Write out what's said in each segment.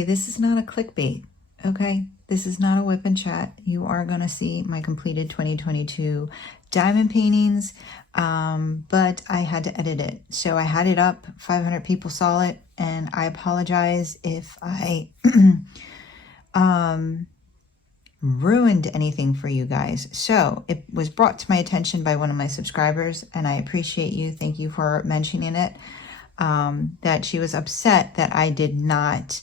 Okay, this is not a clickbait. Okay, this is not a whip and chat. You are going to see my completed 2022 diamond paintings, but I had to edit it. So I had it up, 500 people saw it, and I apologize if I ruined anything for you guys. So it was brought to my attention by one of my subscribers, and I appreciate you. Thank you for mentioning it, that she was upset that I did not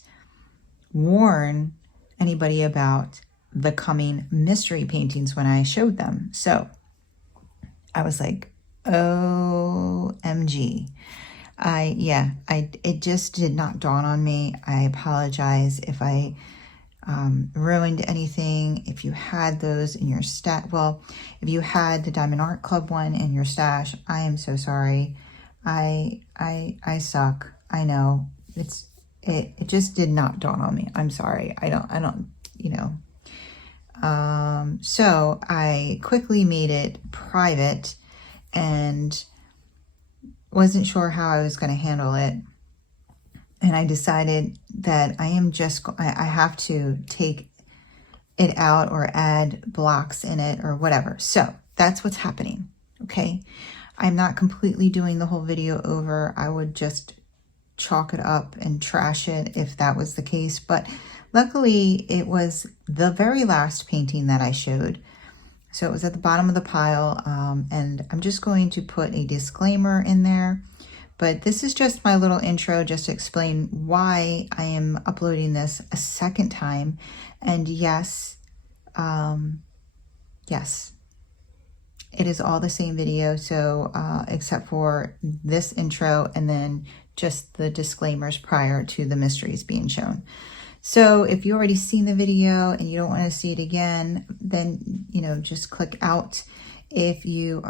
warn anybody about the coming mystery paintings when I showed them. So I was like, OMG. It just did not dawn on me. I apologize if I ruined anything. If you had those in your if you had the Diamond Art Club one in your stash, I am so sorry. I suck. I know. It just did not dawn on me. I'm sorry. I don't, so I quickly made it private and wasn't sure how I was going to handle it. And I decided that I have to take it out or add blocks in it or whatever. So that's what's happening. Okay. I'm not completely doing the whole video over. I would just chalk it up and trash it if that was the case. But luckily it was the very last painting that I showed. So it was at the bottom of the pile. And I'm just going to put a disclaimer in there. But this is just my little intro just to explain why I am uploading this a second time. And yes, yes, it is all the same video. So except for this intro and then just the disclaimers prior to the mysteries being shown. So if you already seen the video and you don't want to see it again, then, just click out. If you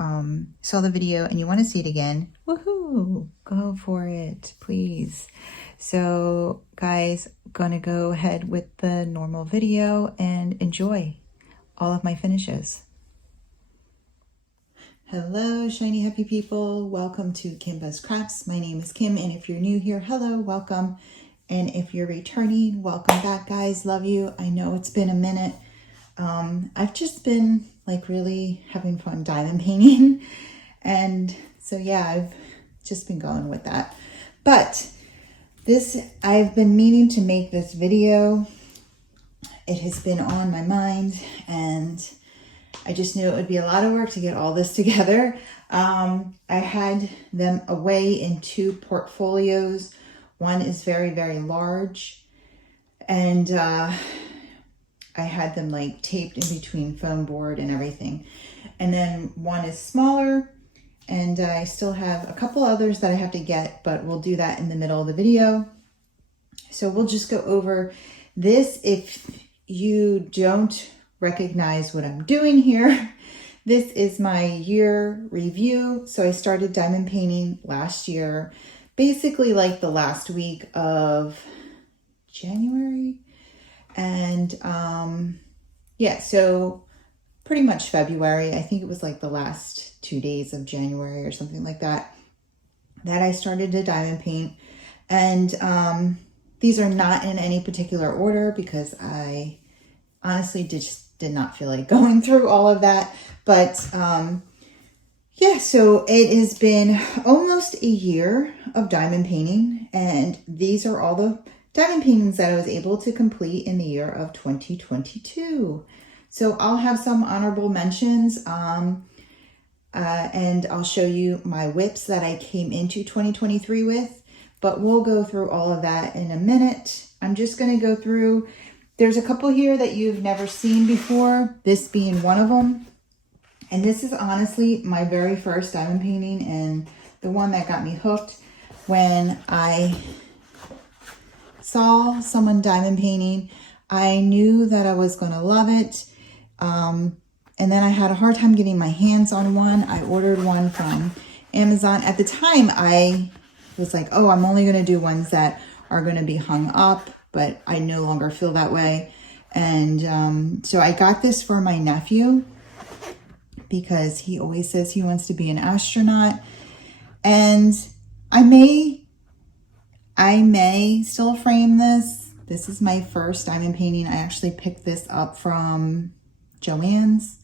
saw the video and you want to see it again, woohoo, go for it, please. So guys, gonna go ahead with the normal video and enjoy all of my finishes. Hello, shiny happy people. Welcome to Kimbaskrafts. My name is Kim, and if you're new here, hello, welcome. And if you're returning, welcome back, guys. Love you. I know it's been a minute. I've just been really having fun diamond painting. And so, yeah, I've just been going with that. But I've been meaning to make this video. It has been on my mind, and I just knew it would be a lot of work to get all this together. I had them away in 2 portfolios. One is very, very large, and I had them taped in between foam board and everything. And then one is smaller, and I still have a couple others that I have to get, but we'll do that in the middle of the video. So we'll just go over this. If you don't recognize what I'm doing here, this is my year review. So I started diamond painting last year, basically the last week of January. And yeah, so pretty much February. I think it was the last 2 days of January or something like that, that I started to diamond paint. And these are not in any particular order because I honestly did not feel like going through all of that. But yeah, so it has been almost a year of diamond painting, and these are all the diamond paintings that I was able to complete in the year of 2022. So I'll have some honorable mentions, and I'll show you my whips that I came into 2023 with, but we'll go through all of that in a minute. I'm just going to go through. There's a couple here that you've never seen before, this being one of them. And this is honestly my very first diamond painting, and the one that got me hooked. When I saw someone diamond painting, I knew that I was going to love it. And then I had a hard time getting my hands on one. I ordered one from Amazon. At the time, I was like, oh, I'm only going to do ones that are going to be hung up, but I no longer feel that way. And so I got this for my nephew because he always says he wants to be an astronaut. And I may still frame this. This is my first diamond painting. I actually picked this up from Joann's.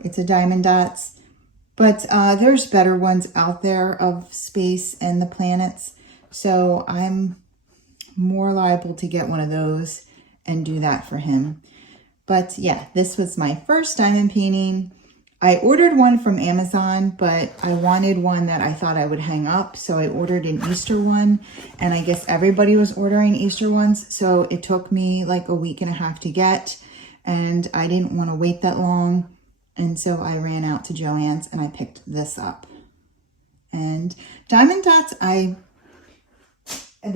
It's a Diamond Dots. But there's better ones out there of space and the planets. So I'm more liable to get one of those and do that for him. But yeah, this was my first diamond painting. I ordered one from Amazon, but I wanted one that I thought I would hang up. So I ordered an Easter one, and I guess everybody was ordering Easter ones. So it took me like a week and a half to get, and I didn't want to wait that long. And so I ran out to Joann's and I picked this up. And Diamond Dots, they're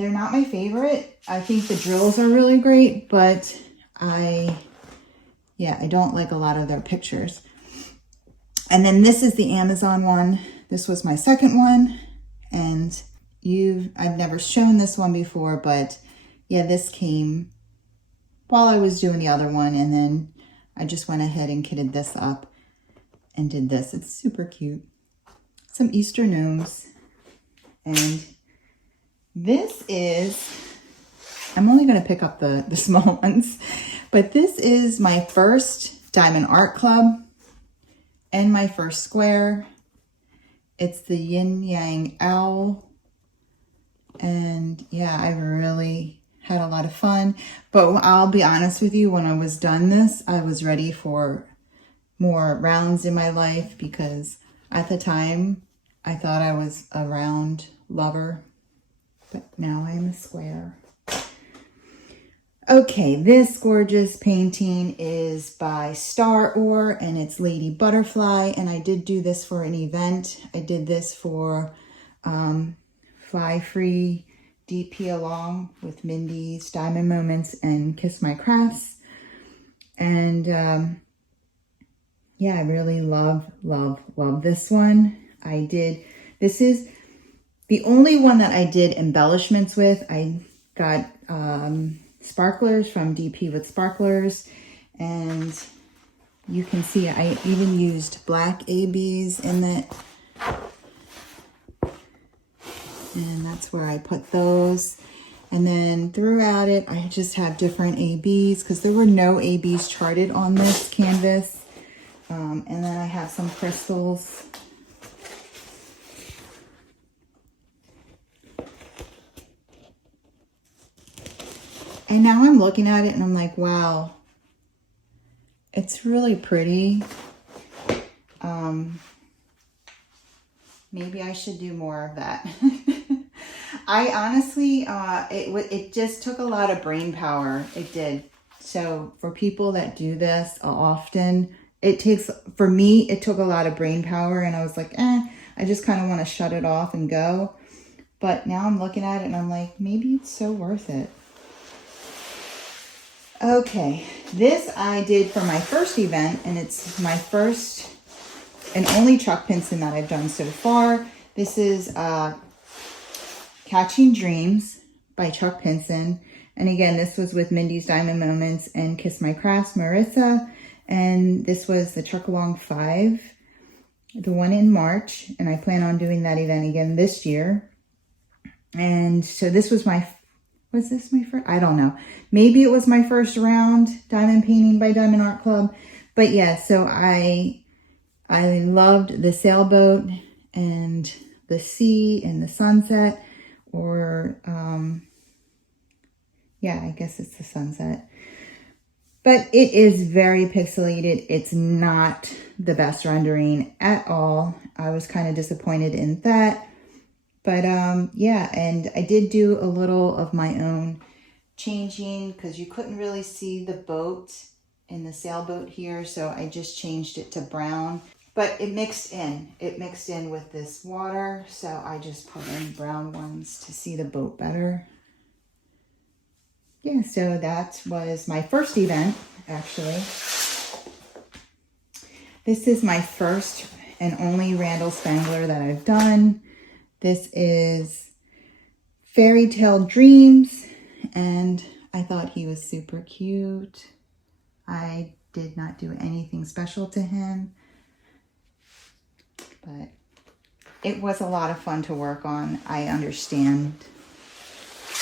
not my favorite. I think the drills are really great, but I don't like a lot of their pictures. And then this is the Amazon one. This was my second one. And I've never shown this one before, but yeah, this came while I was doing the other one. And then I just went ahead and kitted this up and did this. It's super cute. Some Easter gnomes. And this is, I'm only going to pick up the small ones, but this is my first Diamond Art Club and my first square. It's the Yin Yang Owl. And yeah, I really had a lot of fun. But I'll be honest with you, when I was done this, I was ready for more rounds in my life, because at the time I thought I was a round lover, but now I'm a square. Okay, this gorgeous painting is by Staroar, and it's Lady Butterfly, and I did do this for an event. I did this for Fly Free DP along with Mindy's Diamond Moments and Kimbaskrafts. And yeah, I really love this one. This is the only one that I did embellishments with. I got sparklers from DP with Sparklers, and you can see I even used black ABs in it, and that's where I put those. And then throughout it, I just have different ABs because there were no ABs charted on this canvas. And then I have some crystals. And now I'm looking at it and I'm like, wow, it's really pretty. Maybe I should do more of that. I honestly, it just took a lot of brain power. It did. So for people that do this often, for me, it took a lot of brain power, and I was like, I just kind of want to shut it off and go. But now I'm looking at it and I'm like, maybe it's so worth it. Okay, this I did for my first event, and it's my first and only chalk pencil that I've done so far. This is Catching Dreams by Chuck Pinson. And again, this was with Mindy's Diamond Moments and Kiss My Crafts, Marissa. And this was the Chuck Along 5, the one in March. And I plan on doing that event again this year. And so this was was this my first? I don't know. Maybe it was my first round diamond painting by Diamond Art Club. But yeah, so I loved the sailboat and the sea and the sunset, or yeah, I guess it's the sunset. But it is very pixelated. It's not the best rendering at all. I was kind of disappointed in that. But yeah, and I did do a little of my own changing because you couldn't really see the boat in the sailboat here. So I just changed it to brown. But it mixed in. It mixed in with this water. So I just put in brown ones to see the boat better. Yeah, so that was my first event, actually. This is my first and only Randall Spangler that I've done. This is Fairy Tale Dreams, and I thought he was super cute. I did not do anything special to him, but it was a lot of fun to work on. I understand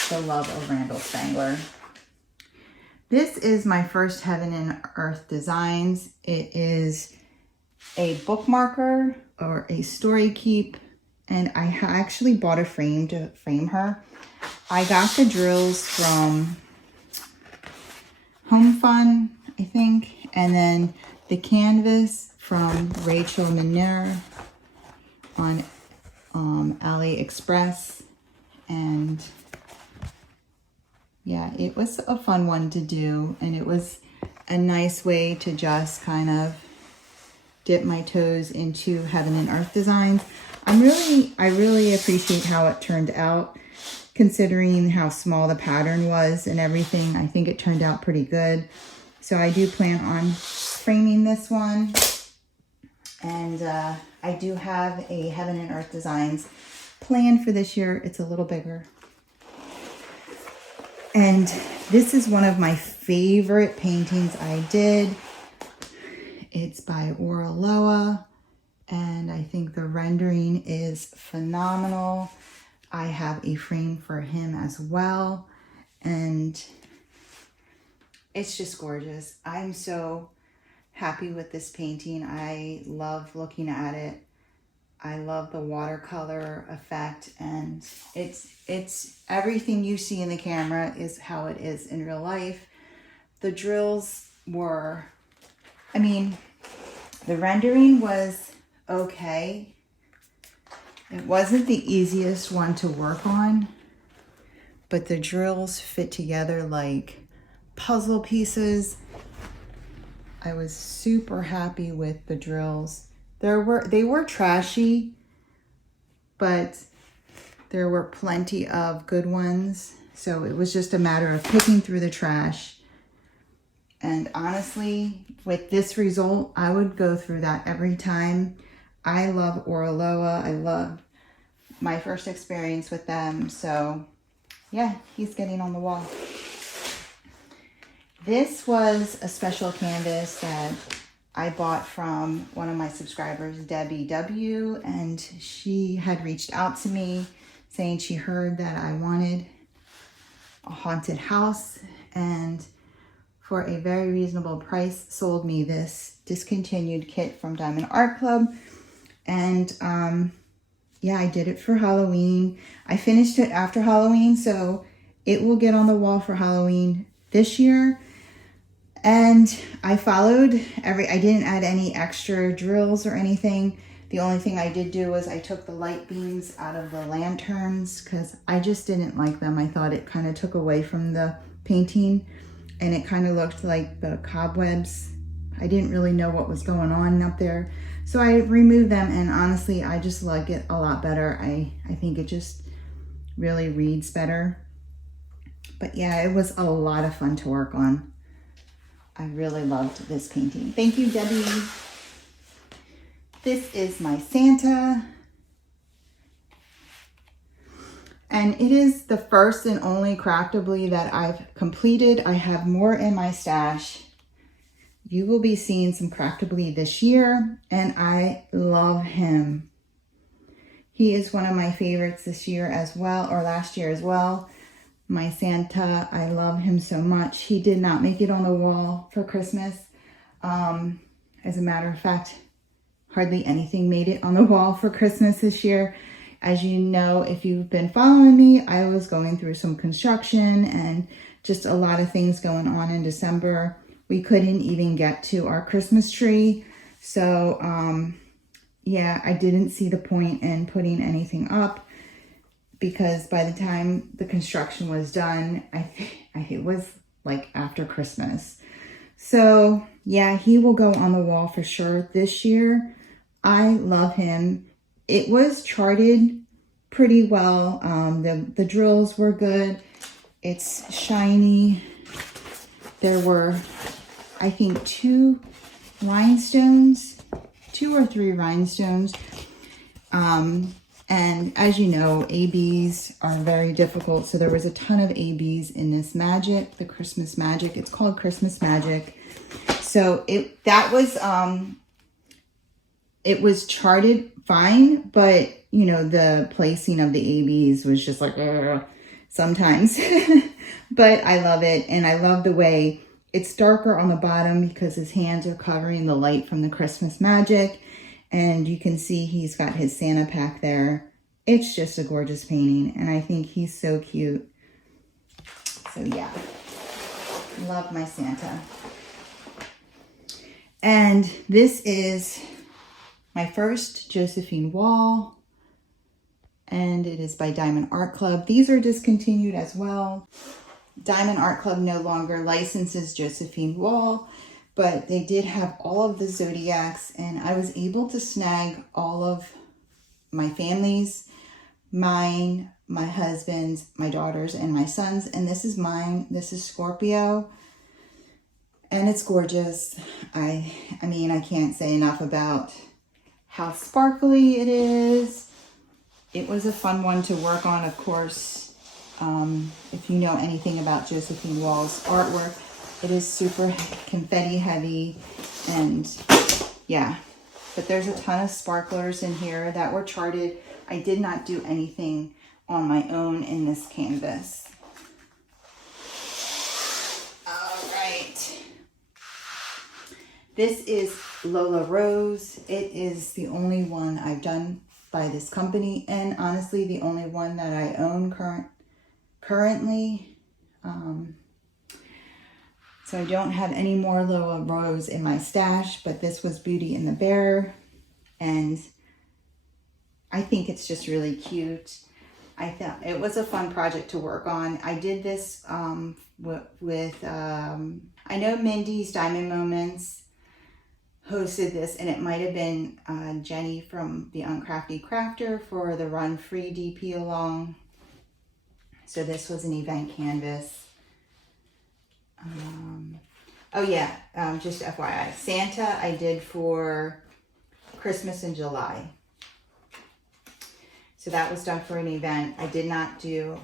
the love of Randall Spangler. This is my first Heaven and Earth Designs. It is a bookmarker or a story keep, and I actually bought a frame to frame her. I got the drills from Home Fun, I think, and then the canvas from Rachel Miner on AliExpress. And yeah, it was a fun one to do, and it was a nice way to just kind of dip my toes into Heaven and Earth Designs. I really appreciate how it turned out, considering how small the pattern was and everything. I think it turned out pretty good. So I do plan on framing this one. And I do have a Heaven and Earth Designs planned for this year. It's a little bigger. And this is one of my favorite paintings I did. It's by Lola, and I think the rendering is phenomenal. I have a frame for him as well, and it's just gorgeous. I'm so happy with this painting. I love looking at it. I love the watercolor effect, and it's everything you see in the camera is how it is in real life. The drills were, I mean, the rendering was okay. It wasn't the easiest one to work on, but the drills fit together like puzzle pieces. I was super happy with the drills. They were trashy, but there were plenty of good ones. So it was just a matter of picking through the trash. And honestly, with this result, I would go through that every time. I love Lola. I love my first experience with them. So yeah, he's getting on the wall. This was a special canvas that I bought from one of my subscribers, Debbie W, and she had reached out to me saying she heard that I wanted a haunted house, and for a very reasonable price sold me this discontinued kit from Diamond Art Club. And yeah, I did it for Halloween. I finished it after Halloween, so it will get on the wall for Halloween this year. And I followed I didn't add any extra drills or anything. The only thing I did do was I took the light beams out of the lanterns because I just didn't like them. I thought it kind of took away from the painting, and it kind of looked like the cobwebs. I didn't really know what was going on up there. So I removed them, and honestly, I just like it a lot better. I think it just really reads better. But yeah, it was a lot of fun to work on. I really loved this painting. Thank you, Debbie. This is my Santa. And it is the first and only Craftably that I've completed. I have more in my stash. You will be seeing some Craftably this year, and I love him. He is one of my favorites this year as well, or last year as well. My Santa, I love him so much. He did not make it on the wall for Christmas. As a matter of fact, hardly anything made it on the wall for Christmas this year. As you know, if you've been following me, I was going through some construction and just a lot of things going on in December. We couldn't even get to our Christmas tree. So, yeah, I didn't see the point in putting anything up, because by the time the construction was done, it was like after Christmas. So yeah, he will go on the wall for sure this year. I love him. It was charted pretty well. The drills were good. It's shiny. There were, I think, 2 or 3 rhinestones. And as you know, ABs are very difficult. So there was a ton of ABs in this magic, the Christmas magic. It's called Christmas Magic. So it was charted fine, but you know, the placing of the ABs was just like, ugh. sometimes, but I love it. And I love the way it's darker on the bottom because his hands are covering the light from the Christmas magic. And you can see he's got his Santa pack there. It's just a gorgeous painting, and I think he's so cute. So yeah, love my Santa. And this is my first Josephine wall, and it is by Diamond Art Club. These are discontinued as well. Diamond Art Club no longer licenses Josephine wall, but they did have all of the Zodiacs, and I was able to snag all of my family's, mine, my husband's, my daughter's, and my son's. And this is mine. This is Scorpio, and it's gorgeous. I mean, I can't say enough about how sparkly it is. It was a fun one to work on, of course. If you know anything about Josephine Wall's artwork, it is super confetti heavy, and yeah. But there's a ton of sparklers in here that were charted. I did not do anything on my own in this canvas. All right. This is Lola Rose. It is the only one I've done by this company, and honestly, the only one that I own currently. So I don't have any more Lola Rose in my stash, but this was Beauty and the Bear, and I think it's just really cute. I thought it was a fun project to work on. I did this with I know Mindy's Diamond Moments hosted this, and it might have been Jenny from the Uncrafty Crafter for the Run Free DP along. So this was an event canvas. Oh yeah, just FYI, Santa I did for Christmas in July. So that was done for an event. I did not do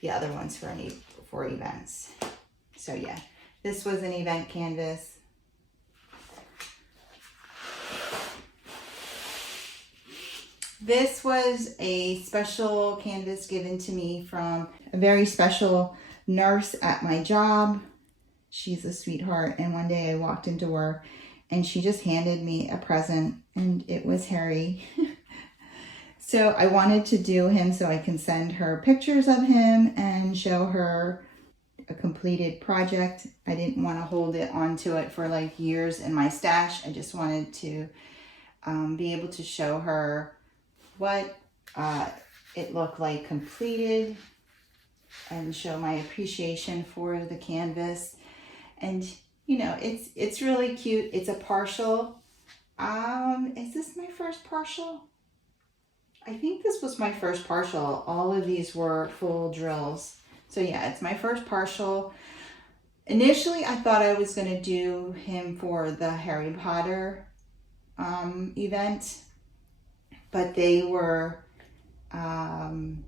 the other ones for events. So yeah, this was an event canvas. This was a special canvas given to me from a very special nurse at my job. She's a sweetheart, and one day I walked into work and she just handed me a present, and it was Harry. So I wanted to do him so I can send her pictures of him and show her a completed project. I didn't want to hold it onto it for like years in my stash. I just wanted to be able to show her what it looked like completed and show my appreciation for the canvas. And you know, it's really cute. It's a partial. Is this my first partial? I think this was my first partial. All of these were full drills. So yeah, it's my first partial. Initially, I thought I was going to do him for the Harry Potter event, but they were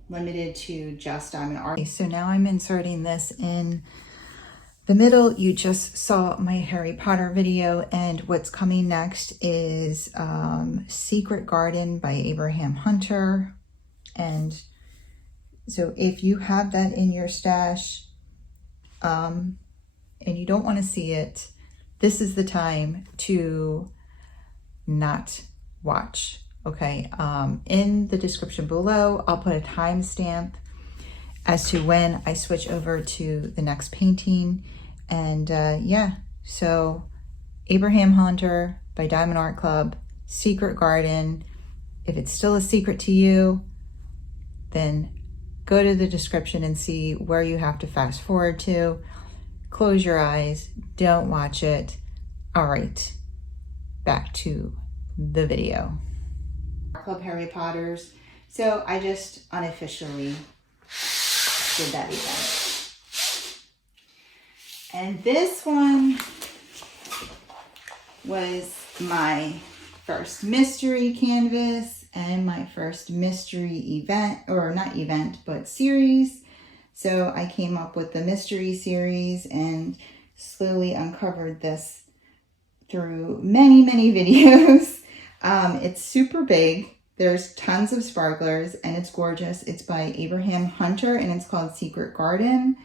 limited to just Diamond Art. So now I'm inserting this in the middle. You just saw my Harry Potter video, and what's coming next is Secret Garden by Abraham Hunter. And so if you have that in your stash and you don't want to see it, this is the time to not watch. Okay, in the description below, I'll put a timestamp as to when I switch over to the next painting. And yeah, so Abraham Hunter by Diamond Art Club, Secret Garden. If it's still a secret to you, then go to the description and see where you have to fast forward to. Close your eyes, don't watch it. All right, back to the video. Club Harry Potters. So I just unofficially did that event. And this one was my first mystery canvas and my first mystery event, or not event, but series. So I came up with the mystery series and slowly uncovered this through many, many videos. It's super big. There's tons of sparklers and it's gorgeous. It's by Abraham Hunter and it's called Secret Garden.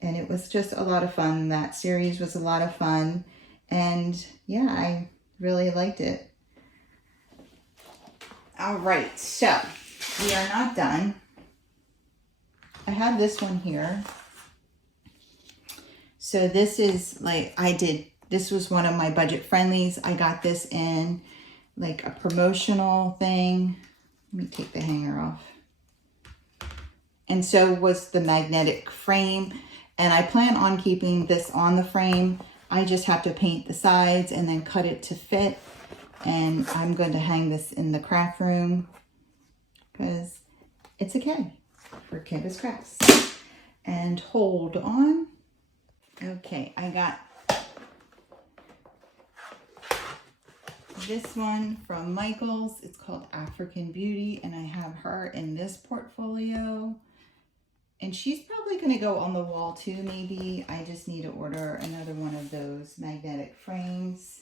And it was just a lot of fun. That series was a lot of fun. And yeah, I really liked it. All right, so we are not done. I have this one here. So this is like, this was one of my budget friendlies. I got this in like a promotional thing. Let me take the hanger off. And so was the magnetic frame. And I plan on keeping this on the frame. I just have to paint the sides and then cut it to fit. And I'm going to hang this in the craft room because it's a K for Kimbaskrafts. And hold on. Okay, I got this one from Michaels. It's called African Beauty, and I have her in this portfolio. And she's probably going to go on the wall too, maybe. I just need to order another one of those magnetic frames.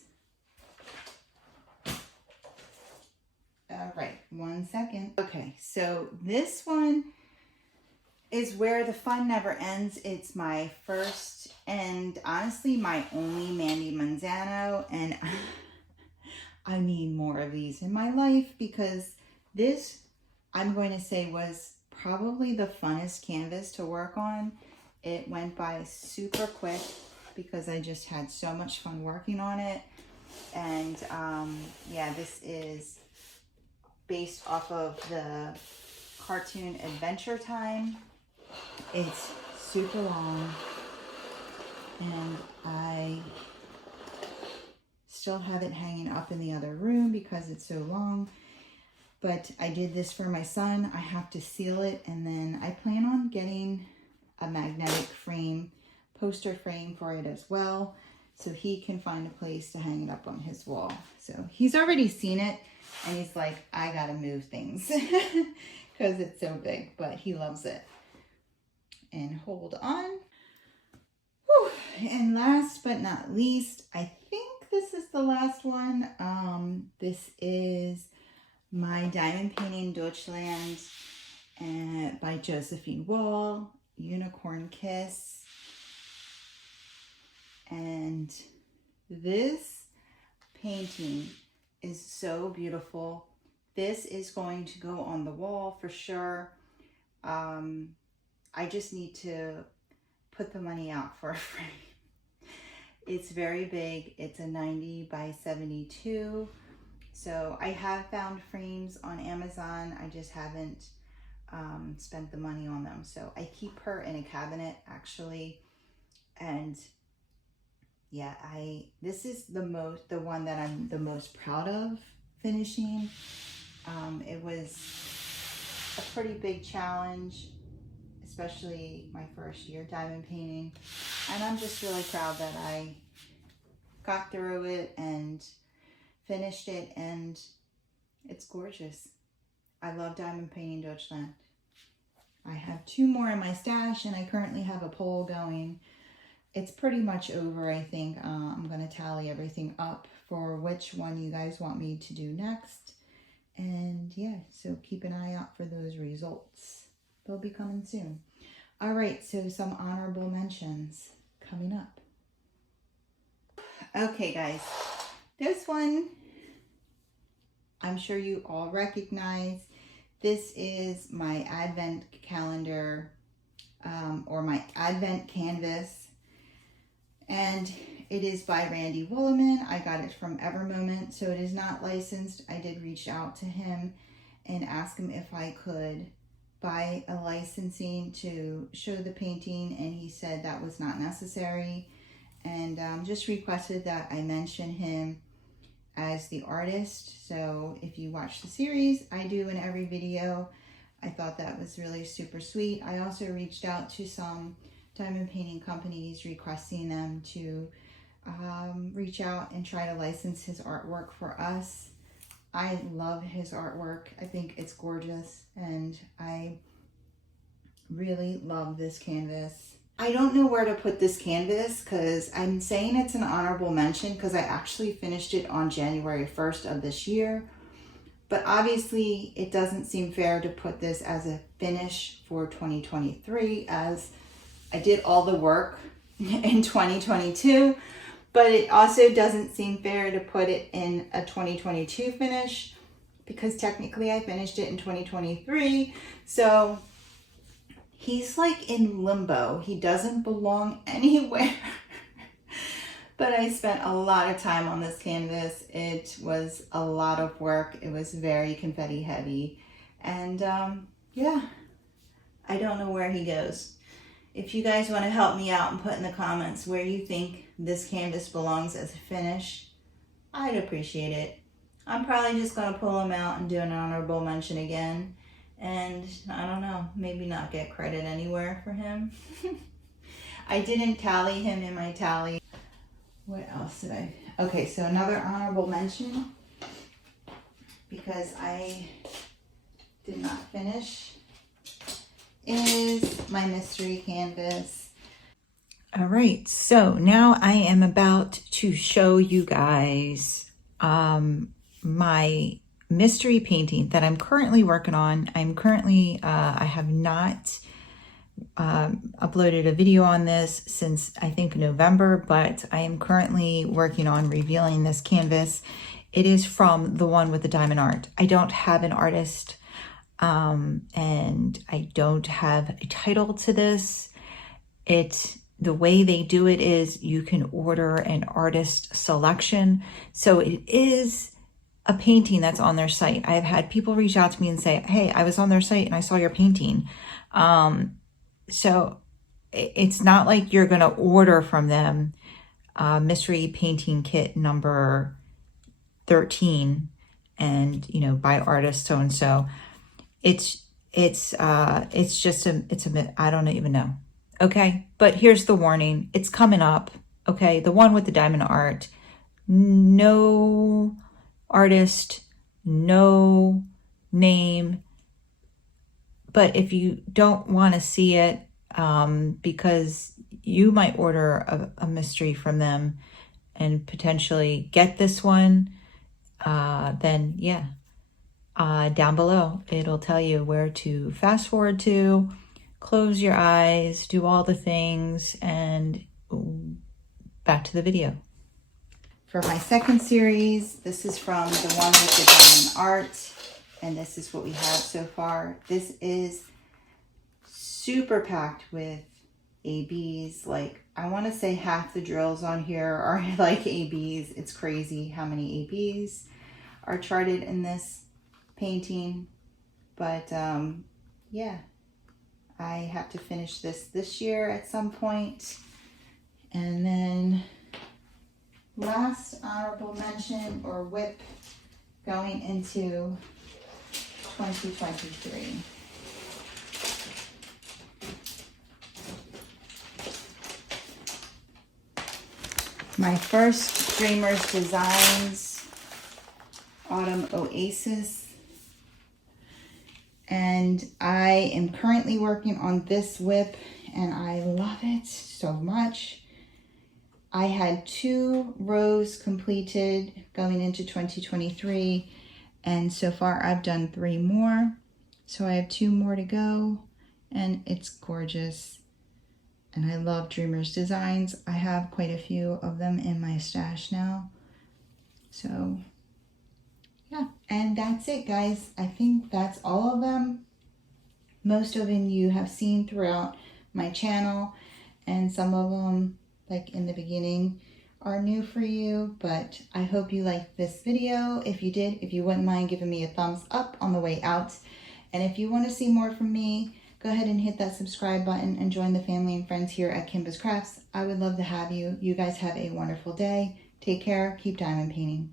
All right, 1 second. Okay, so this one is where the fun never ends. It's my first and honestly my only Mandy Manzano, and I need more of these in my life because this, I'm going to say, was probably the funnest canvas to work on. It went by super quick because I just had so much fun working on it. And yeah, this is based off of the cartoon Adventure Time. It's super long and I still have it hanging up in the other room because it's so long. But I did this for my son. I have to seal it, and then I plan on getting a magnetic frame, poster frame for it as well, so he can find a place to hang it up on his wall. So he's already seen it and he's like, I gotta move things because it's so big, but he loves it. And hold on. Whew. And last but not least, I think this is the last one. This is my Diamond Painting Deutschland by Josephine Wall, Unicorn Kiss. And this painting is so beautiful. This is going to go on the wall for sure. I just need to put the money out for a frame. It's very big. It's a 90 by 72. So I have found frames on Amazon. I just haven't spent the money on them. So I keep her in a cabinet actually. And yeah, this is the one that I'm the most proud of finishing. It was a pretty big challenge, especially my first year diamond painting. And I'm just really proud that I got through it and finished it, and it's gorgeous. I love Diamond Painting Deutschland. I have 2 more in my stash, and I currently have a poll going. It's pretty much over, I think. I'm going to tally everything up for which one you guys want me to do next. And yeah, so keep an eye out for those results. They'll be coming soon. All right, so some honorable mentions coming up. Okay, guys. This one, I'm sure you all recognize. This is my Advent calendar, or my Advent canvas. And it is by Randy Woolman. I got it from Evermoment, so it is not licensed. I did reach out to him and ask him if I could buy a licensing to show the painting, and he said that was not necessary, and just requested that I mention him as the artist. So if you watch the series, I do in every video. I thought that was really super sweet. I also reached out to some diamond painting companies requesting them to reach out and try to license his artwork for us. I love his artwork. I think it's gorgeous, and I really love this canvas. I don't know where to put this canvas because I'm saying it's an honorable mention because I actually finished it on January 1st of this year. But obviously it doesn't seem fair to put this as a finish for 2023, as I did all the work in 2022, but it also doesn't seem fair to put it in a 2022 finish because technically I finished it in 2023. So he's like in limbo. He doesn't belong anywhere. But I spent a lot of time on this canvas. It was a lot of work. It was very confetti heavy. And yeah, I don't know where he goes. If you guys want to help me out and put in the comments where you think this canvas belongs as a finish, I'd appreciate it. I'm probably just going to pull him out and do an honorable mention again. And I don't know, maybe not get credit anywhere for him. I didn't tally him in my tally. What else did I? Okay, so another honorable mention, because I did not finish, is my mystery canvas. All right, so now I am about to show you guys my mystery painting that I'm currently working on. I have not uploaded a video on this since I think November, but I am currently working on revealing this canvas. It is from the one with the diamond art. I don't have an artist and I don't have a title to this. The way they do it is you can order an artist selection. So it is a painting that's on their site. I've had people reach out to me and say, hey, I was on their site and I saw your painting. So it's not like you're going to order from them mystery painting kit number 13 and, you know, by artist so-and-so. It's just I don't even know. Okay. But here's the warning. It's coming up. Okay. The one with the diamond art, no artist, no name. But if you don't want to see it, because you might order a mystery from them and potentially get this one, then yeah, down below, it'll tell you where to fast forward to, close your eyes, do all the things, and back to the video. For my second series, this is from the one with the diamond art. And this is what we have so far. This is super packed with ABs. Like, I want to say half the drills on here are like ABs. It's crazy how many ABs are charted in this painting. But yeah, I have to finish this year at some point. And then last honorable mention or whip going into 2023. My first Dreamers Designs Autumn Oasis. And I am currently working on this whip and I love it so much. I had 2 rows completed going into 2023. And so far I've done 3 more. So I have 2 more to go and it's gorgeous. And I love Dreamers Designs. I have quite a few of them in my stash now. So yeah, and that's it guys. I think that's all of them. Most of them you have seen throughout my channel, and some of them, like in the beginning, are new for you, but I hope you liked this video. If you did, if you wouldn't mind giving me a thumbs up on the way out. And if you want to see more from me, go ahead and hit that subscribe button and join the family and friends here at Kimbaskrafts. I would love to have you. You guys have a wonderful day. Take care. Keep diamond painting.